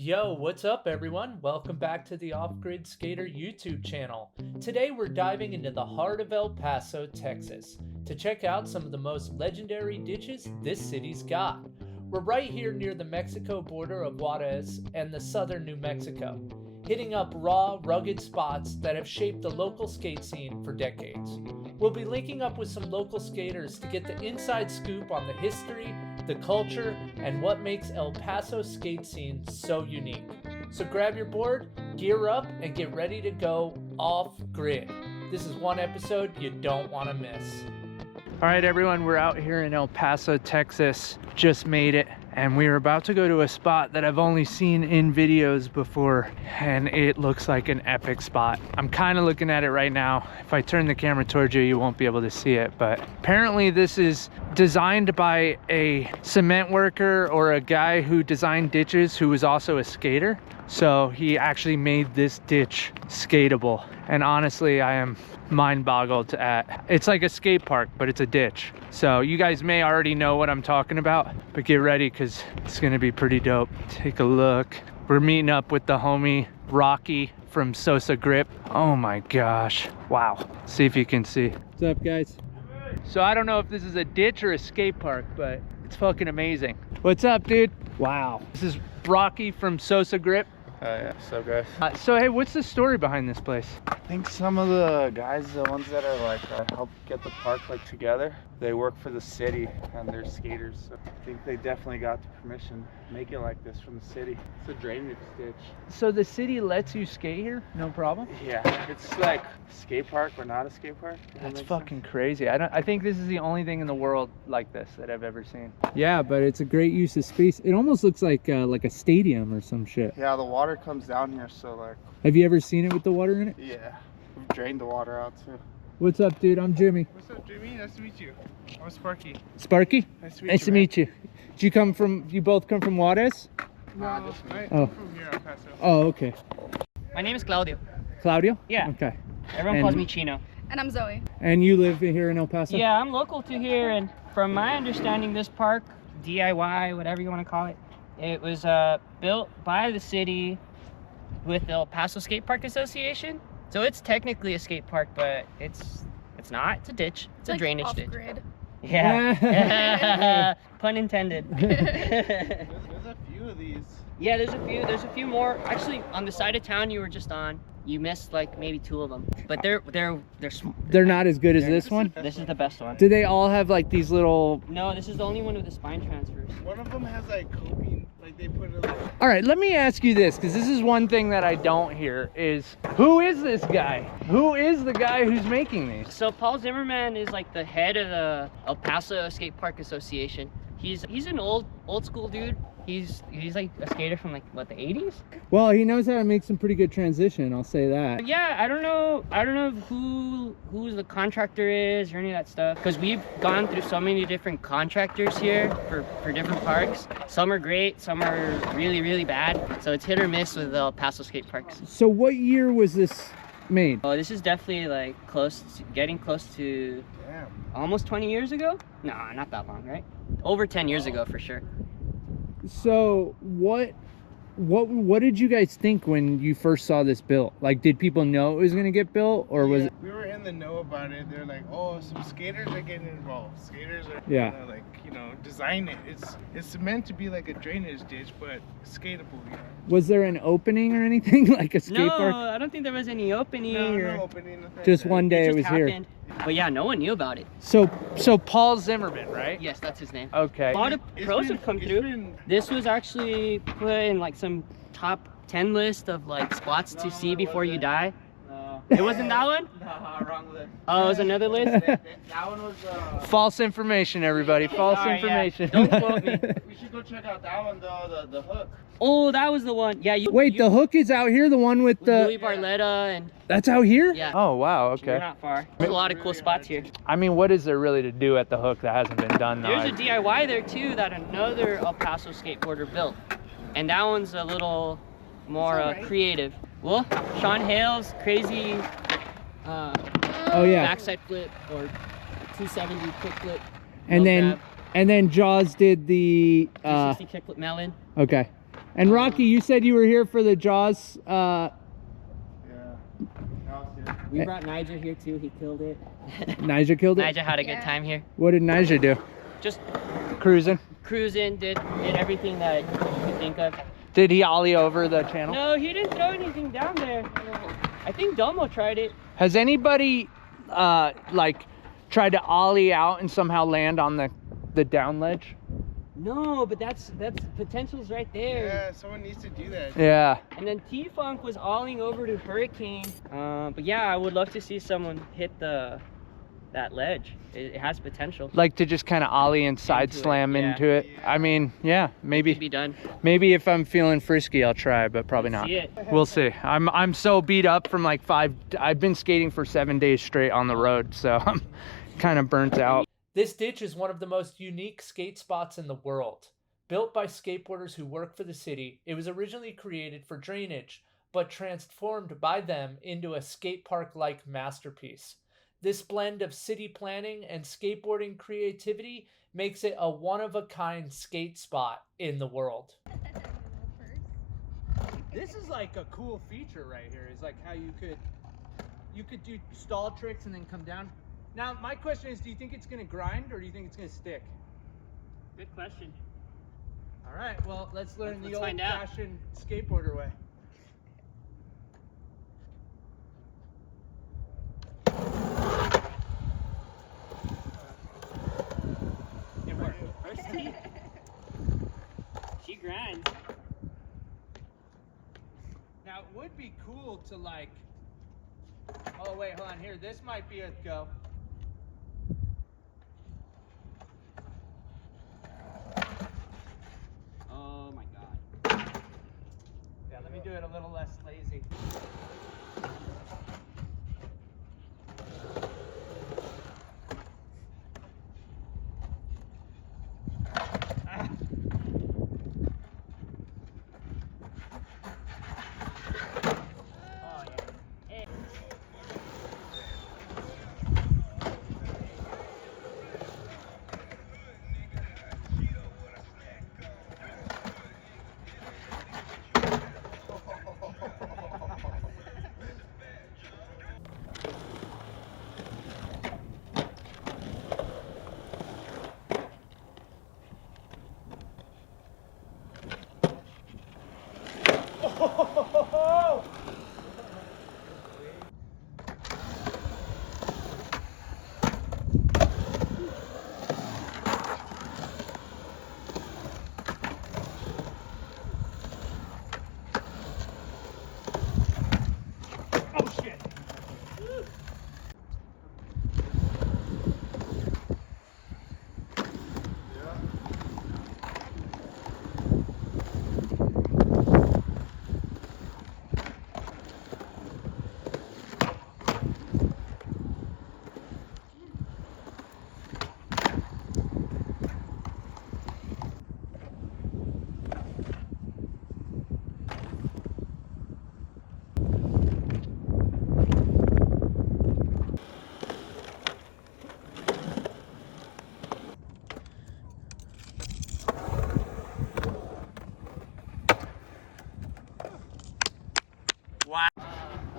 Yo, what's up everyone? Welcome back to the Offgridskater YouTube channel. Today we're diving into the heart of El Paso, Texas to check out some of the most legendary ditches this city's got. We're right here near the Mexico border of Juarez and the southern New Mexico, hitting up raw, rugged spots that have shaped the local skate scene for decades. We'll be linking up with some local skaters to get the inside scoop on the history, the culture, and what makes El Paso skate scene so unique. So grab your board, gear up, and get ready to go off grid. This is one episode you don't want to miss. All right, everyone, we're out here in El Paso, Texas. Just made it, and we are about to go to a spot that I've only seen in videos before, and it looks like an epic spot. I'm kind of looking at it right now. If I turn the camera towards you, you won't be able to see it, but apparently this is designed by a cement worker or a guy who designed ditches who was also a skater. So he actually made this ditch skatable, and honestly, I am mind boggled at. It's like a skate park, but it's a ditch. So you guys may already know what I'm talking about, but get ready because it's gonna be pretty dope. Take a look. We're meeting up with the homie Rocky from Sosa Grip. Oh my gosh, wow. See if you can see. What's up, guys? So I don't know if this is a ditch or a skate park, but it's fucking amazing. What's up, dude? Wow. This is Rocky from Sosa Grip. Yeah, so guys. So hey, what's the story behind this place? I think some of the guys, the ones that are like help get the park like together, they work for the city and they're skaters. So I think they definitely got the permission to make it like this from the city. It's a drainage ditch. So the city lets you skate here, no problem? Yeah, it's like skate park or not a skate park. That's fucking crazy. I think this is the only thing in the world like this that I've ever seen. Yeah, but it's a great use of space. It almost looks like a stadium or some shit. Yeah, the water comes down here, so like. Have you ever seen it with the water in it? Yeah, we've drained the water out too. What's up, dude? I'm Jimmy. What's up, Jimmy? Nice to meet you. I'm Sparky. Sparky? Nice to meet you. You both come from Juarez? No, I'm just me. from here, El Paso. Oh, okay. My name is Claudio. Claudio? Yeah. Okay. Everyone calls me Chino. And I'm Zoe. And you live here in El Paso? Yeah, I'm local to here, and from my understanding, this park, DIY, whatever you want to call it, it was built by the city with the El Paso Skate Park Association. So it's technically a skate park, but it's not. It's a ditch. It's like a drainage ditch. Off-grid. Yeah. Pun intended. There's a few of these. Yeah, there's a few more. Actually, on the side of town you were just on, you missed like maybe 2 of them. But They're not as good as this one? This is the best one. Do they all have like these little... No, this is the only one with the spine transfers. One of them has like coping, like they put it like. All right, let me ask you this, because this is one thing that I don't hear, is who is this guy? Who is the guy who's making these? So Paul Zimmerman is like the head of the El Paso Skate Park Association. He's an old school dude. He's like a skater from like what, the 80s? Well, he knows how to make some pretty good transition, I'll say that. Yeah, I don't know who the contractor is or any of that stuff, because we've gone through so many different contractors here for different parks. Some are great, some are really, really bad. So it's hit or miss with the El Paso skate parks. So what year was this made? Oh, this is definitely like getting close to almost 20 years ago? No, not that long, right? Over 10 years ago for sure. So what did you guys think when you first saw this built? Like, did people know it was gonna get built, or was it? We were in the know about it. They're like, oh, some skaters are getting involved. Skaters are Yeah. gonna, like, design it. It's meant to be like a drainage ditch, but skatable. Was there an opening or anything like a skate No, park? I don't think there was any opening. No opening. Nothing. Just one day it just was happened. here. But yeah, no one knew about it. So Paul Zimmerman, right? Yes, that's his name. Okay. A lot of It's pros been- have come it's through. been- This was actually put in like some top 10 list of like spots to see before you die. It wasn't that one? No, wrong list. Oh, it was another list? That one was False information, everybody. False All right, yeah. information. Don't quote me. we should go check out that one though, the hook. Oh, that was the one. Yeah, Wait, the hook is out here, the one with the... Louis Barletta and That's out here? Yeah. Oh, wow, We're okay. not far. There's a lot of cool spots here. I mean, what is there really to do at the hook that hasn't been done though? There's a DIY there too that another El Paso skateboarder built. And that one's a little more creative. Well, Sean Hale's crazy Oh yeah. backside flip or 270 kick flip. And low then grab, and then Jaws did the 360 kick flip melon. okay. And Rocky, you said you were here for the Jaws. Yeah. That was good. We brought Nigel here too. He killed it. Nigel killed it? Nigel had a good time here. What did Nigel do? Just Cruising. cruising, did everything that you could think of. Did he ollie over the channel? No, he didn't throw anything down there. I think Domo tried it. Has anybody like tried to ollie out and somehow land on the down ledge? No, but that's potential's right there. Yeah, someone needs to do that. Yeah. And then T-Funk was ollieing over to Hurricane. But yeah, I would love to see someone hit that ledge. It has potential. Like to just kind of ollie and side slam into it. Yeah. I mean, yeah, maybe. Be done. Maybe if I'm feeling frisky, I'll try, but probably not. See it. We'll see. I'm so beat up from like I've been skating for 7 days straight on the road, so I'm kind of burnt out. This ditch is one of the most unique skate spots in the world. Built by skateboarders who work for the city, it was originally created for drainage, but transformed by them into a skate park-like masterpiece. This blend of city planning and skateboarding creativity makes it a one-of-a-kind skate spot in the world. This is like a cool feature right here. Is like how you could do stall tricks and then come down. Now, my question is, do you think it's going to grind or do you think it's going to stick? Good question. All right, well, let's learn the Let's find out. old-fashioned skateboarder way. It worked. First tee. She grinds. Now, it would be cool to like... Oh, wait, hold on. Here, this might be a go. Oh my god. Yeah, let me do it a little less lazy.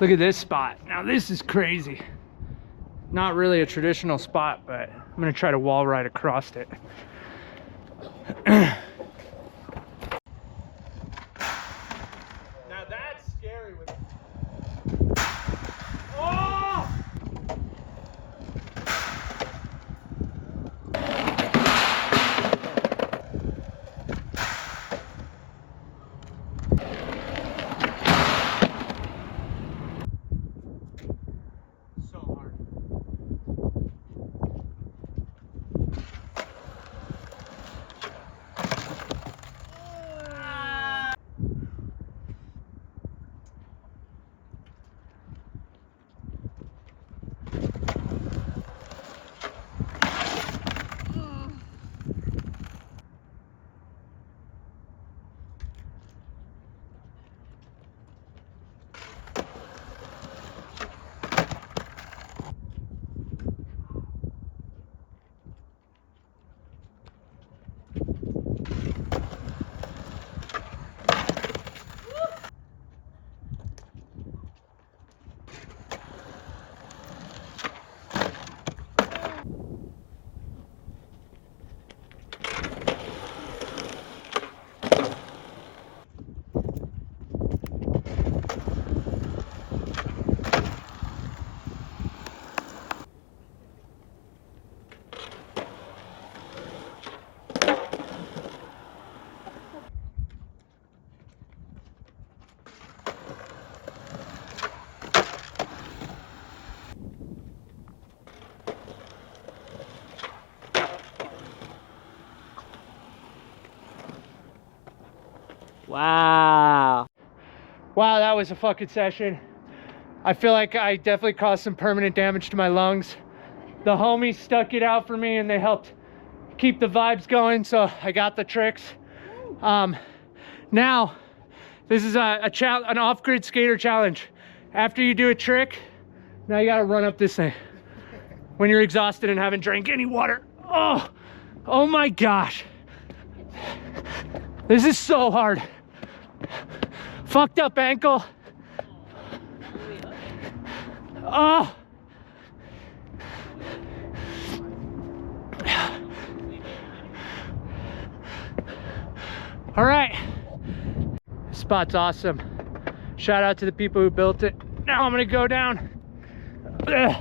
Look at this spot. Now this is crazy. Not really a traditional spot, but I'm gonna try to wall ride across it. Now that's scary with... Oh! So hard. Wow. Wow, that was a fucking session. I feel like I definitely caused some permanent damage to my lungs. The homies stuck it out for me and they helped keep the vibes going, so I got the tricks. Now, this is an off-grid skater challenge. After you do a trick, now you gotta run up this thing when you're exhausted and haven't drank any water. Oh my gosh. This is so hard. Fucked up ankle. Oh. All right. This spot's awesome. Shout out to the people who built it. Now I'm gonna go down. Ugh.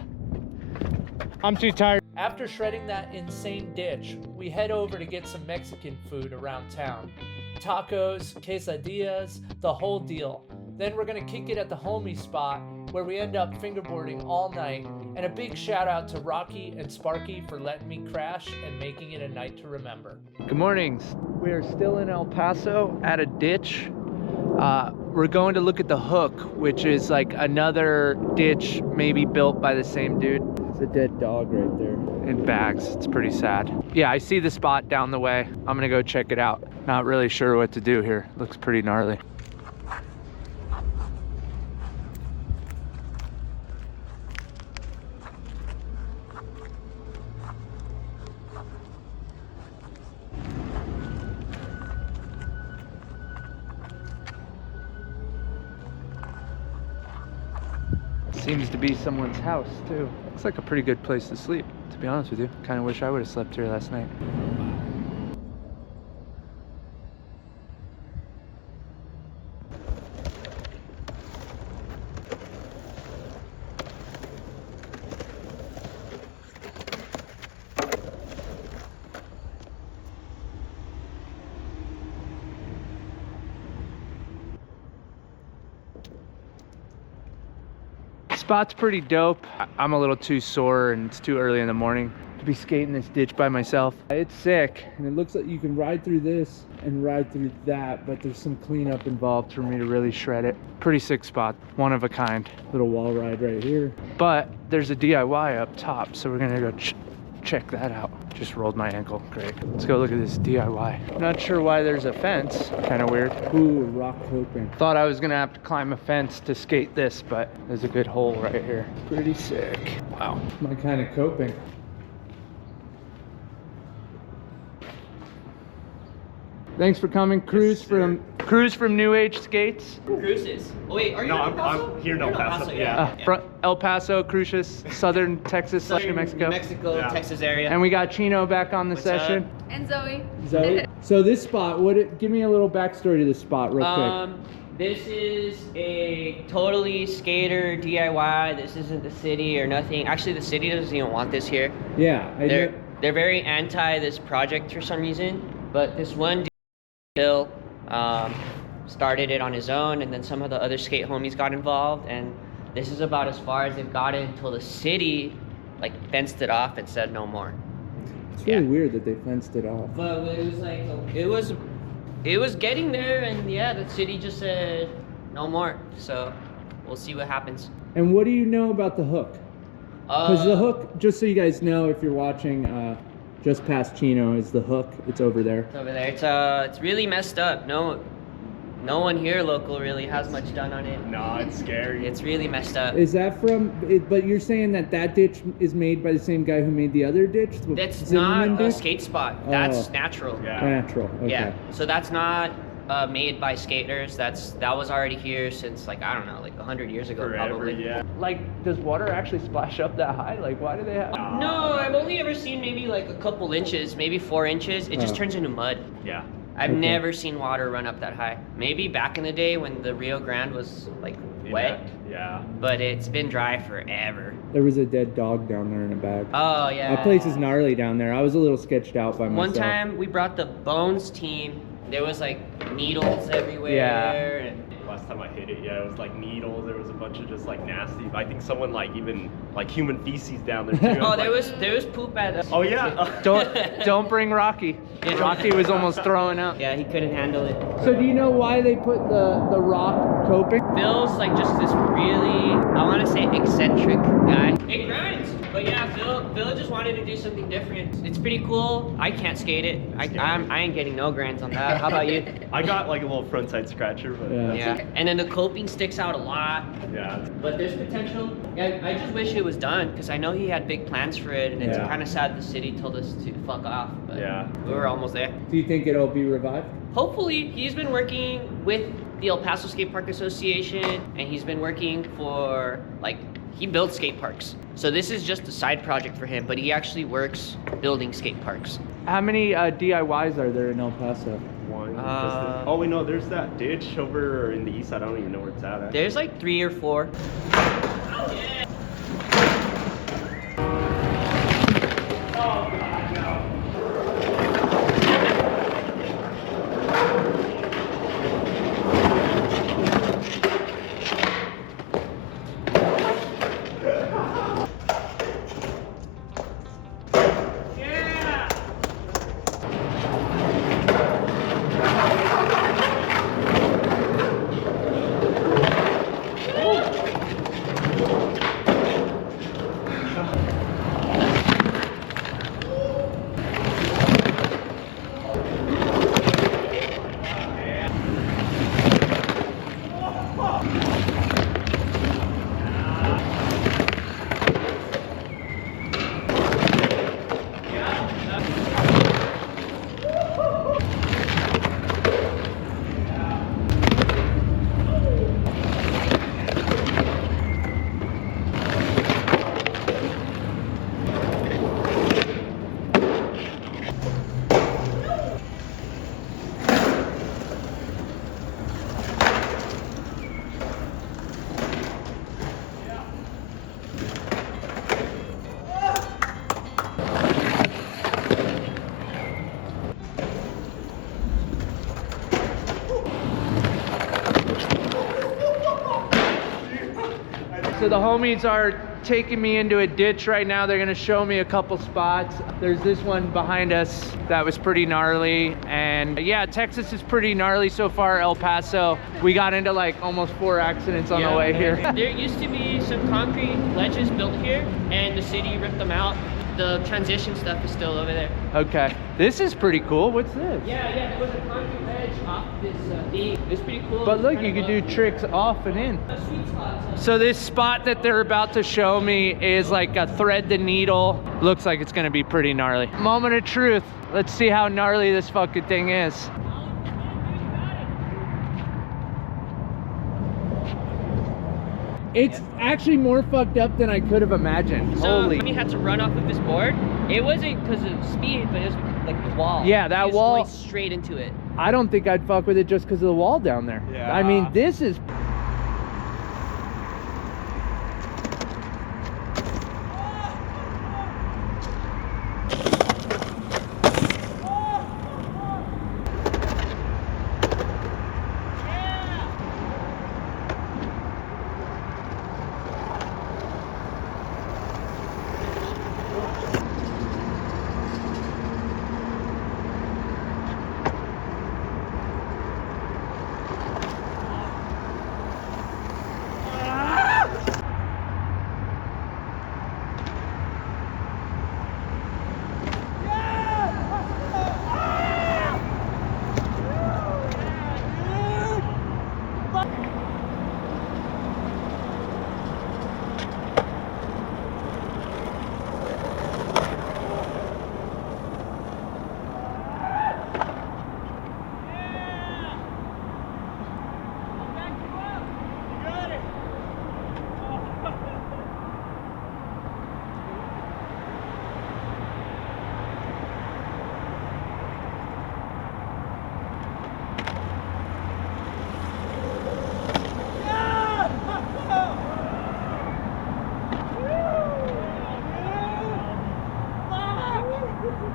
I'm too tired. After shredding that insane ditch, we head over to get some Mexican food around town. Tacos, quesadillas, the whole deal. Then we're gonna kick it at the homie spot where we end up fingerboarding all night. And a big shout out to Rocky and Sparky for letting me crash and making it a night to remember. Good mornings. We are still in El Paso at a ditch. We're going to look at the Hook, which is like another ditch maybe built by the same dude. It's a dead dog right there. In bags, it's pretty sad. Yeah, I see the spot down the way. I'm gonna go check it out. Not really sure what to do here. Looks pretty gnarly. Seems to be someone's house too. Looks like a pretty good place to sleep, to be honest with you. Kind of wish I would have slept here last night. Spot's pretty dope. I'm a little too sore and it's too early in the morning to be skating this ditch by myself. It's sick, and it looks like you can ride through this and ride through that, but there's some cleanup involved for me to really shred it. Pretty sick spot, one of a kind. Little wall ride right here. But there's a DIY up top, so we're gonna go check that out. Just rolled my ankle, great. Let's go look at this DIY. Not sure why there's a fence, kind of weird. Ooh, rock coping. Thought I was gonna have to climb a fence to skate this, but there's a good hole right here. Pretty sick. Wow, my kind of coping. Thanks for coming, Cruz from New Age Skates. Cruises. Oh wait, are you No, in El Paso? I'm here in El Paso. Yeah. From El Paso, Cruces, southern Texas, New Mexico. New Mexico, Yeah. Texas area. And we got Chino back on the What's session. up? And Zoe. Zoe. So this spot, give me a little backstory to this spot real quick. This is a totally skater DIY. This isn't the city or nothing. Actually, the city doesn't even want this here. Yeah, They're very anti this project for some reason. But this one dude, Bill, started it on his own, and then some of the other skate homies got involved, and this is about as far as they've gotten until the city like fenced it off and said no more. It's really weird that they fenced it off. But it was like it was getting there, and yeah, the city just said no more. So we'll see what happens. And what do you know about the Hook? Because the Hook, just so you guys know, if you're watching, just past Chino is the Hook. It's over there. It's over there. It's really messed up. No one here local really has much done on it. No, it's scary. It's really messed up. Is that from? But you're saying that ditch is made by the same guy who made the other ditch? The That's Zimmerman not a ditch? skate spot. That's natural. Yeah. Natural. Okay. Yeah. So that's not made by skaters. That was already here since like I don't know, like 100 years ago Forever, probably. yeah. Like, does water actually splash up that high? Like, why do they have? No, I've only ever seen maybe like a couple inches, maybe 4 inches. It just turns into mud. Yeah. I've Okay. never seen water run up that high. Maybe back in the day when the Rio Grande was like wet, Yeah. but it's been dry forever. There was a dead dog down there in a bag. Oh yeah. That place is gnarly down there. I was a little sketched out by myself. One time we brought the Bones team. There was like needles everywhere. And Plus last time I hit it. Yeah, it was like needles. There was a bunch of just like nasty. I think someone like even like human feces down there too. Oh, there was poop at us. Oh yeah. Don't bring Rocky. Rocky was almost throwing up. Yeah, he couldn't handle it. So do you know why they put the rock coping? Phil's like just this really, I want to say eccentric guy. It grinds, but yeah, Phil just wanted to do something different. It's pretty cool. I can't skate it. I ain't getting no grinds on that. How about you? I got like a little front side scratcher, but Yeah. And then the coping sticks out a lot. Yeah. But there's potential. Yeah, I just wish it was done because I know he had big plans for it, and it's kind of sad the city told us to fuck off. But Yeah. we were almost there. Do you think it'll be revived? Hopefully, he's been working with the El Paso Skate Park Association, and he's been working for, like, he builds skate parks. So this is just a side project for him, but he actually works building skate parks. How many DIYs are there in El Paso? One. Oh wait, no, there's that ditch over in the east side. I don't even know where it's at. There's like 3 or 4. So the homies are taking me into a ditch right now. They're gonna show me a couple spots. There's this one behind us that was pretty gnarly. And yeah, Texas is pretty gnarly so far. El Paso, we got into like almost 4 accidents on the way here. There used to be some concrete ledges built here, and the city ripped them out. The transition stuff is still over there. Okay, this is pretty cool. What's this? Yeah, there was a concrete ledge off this thing. It's pretty cool. But look, you can do tricks off and in. Sweet spots. So this spot that they're about to show me is like a thread the needle. Looks like it's gonna be pretty gnarly. Moment of truth. Let's see how gnarly this fucking thing is. It's actually more fucked up than I could have imagined. So Holy. when he had to run off of this board, it wasn't because of speed, but it was like the wall. Yeah, that He was wall- going straight into it. I don't think I'd fuck with it just because of the wall down there. Yeah. I mean, this is...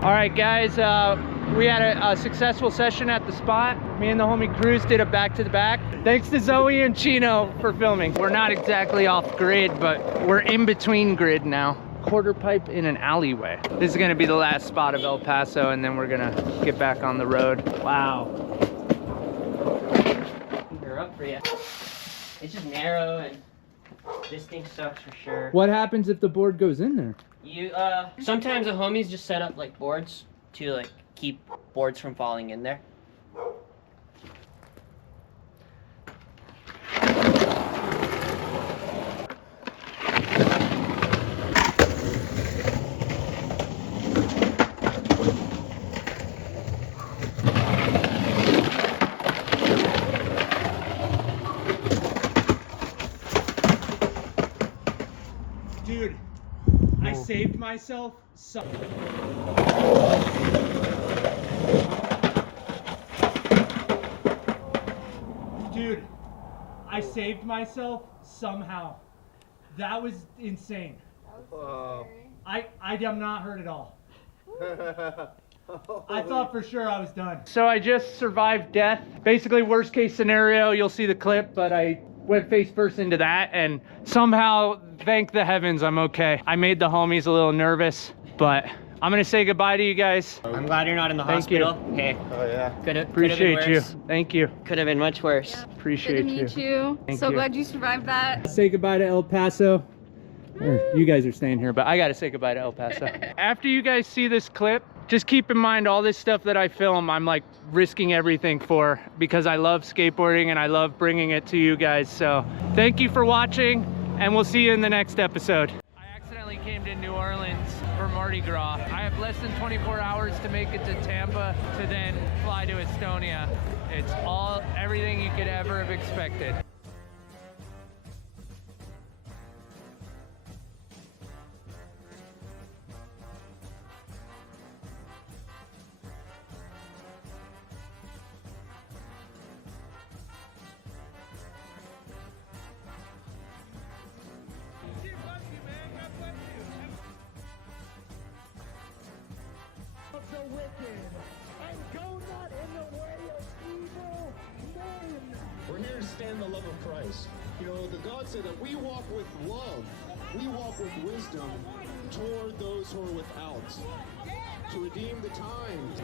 All right, guys, We had a successful session at the spot. Me and the homie Cruz did a back-to-the-back. Thanks to Zoe and Chino for filming. We're not exactly off grid, but we're in between grid now. Quarter pipe in an alleyway. This is gonna be the last spot of El Paso, and then we're gonna get back on the road. Wow. They're up for you. It's just narrow and this thing sucks for sure. What happens if the board goes in there? You sometimes the homies just set up like boards to like keep boards from falling in there. Dude, I saved myself some. Dude, I saved myself somehow. That was insane. I am not hurt at all. I thought for sure I was done. So I just survived death. Basically, worst case scenario, you'll see the clip, but I went face first into that, and somehow, thank the heavens, I'm okay. I made the homies a little nervous, but I'm gonna say goodbye to you guys. I'm glad you're not in the Thank hospital. you. Hey. Oh yeah. Appreciate you. Thank you. Could have been much worse. Appreciate Good to meet you. Thank So you. glad you survived that. Say goodbye to El Paso. Or you guys are staying here, but I gotta say goodbye to El Paso. After you guys see this clip, just keep in mind all this stuff that I film, I'm like risking everything for, because I love skateboarding and I love bringing it to you guys. So thank you for watching, and we'll see you in the next episode. I accidentally came to New Orleans for Mardi Gras. I have less than 24 hours to make it to Tampa to then fly to Estonia. It's everything you could ever have expected. The wicked, and go not in the way of evil men. We're here to stand in the love of Christ. You know, the God said that we walk with love, we walk with wisdom toward those who are without, to redeem the times.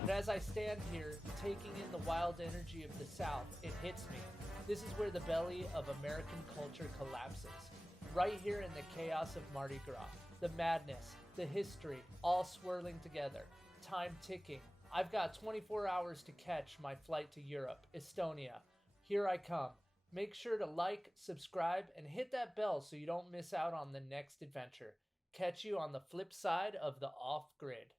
But as I stand here, taking in the wild energy of the South, it hits me. This is where the belly of American culture collapses. Right here in the chaos of Mardi Gras. The madness, the history, all swirling together. Time ticking. I've got 24 hours to catch my flight to Europe, Estonia. Here I come. Make sure to like, subscribe, and hit that bell so you don't miss out on the next adventure. Catch you on the flip side of the off-grid.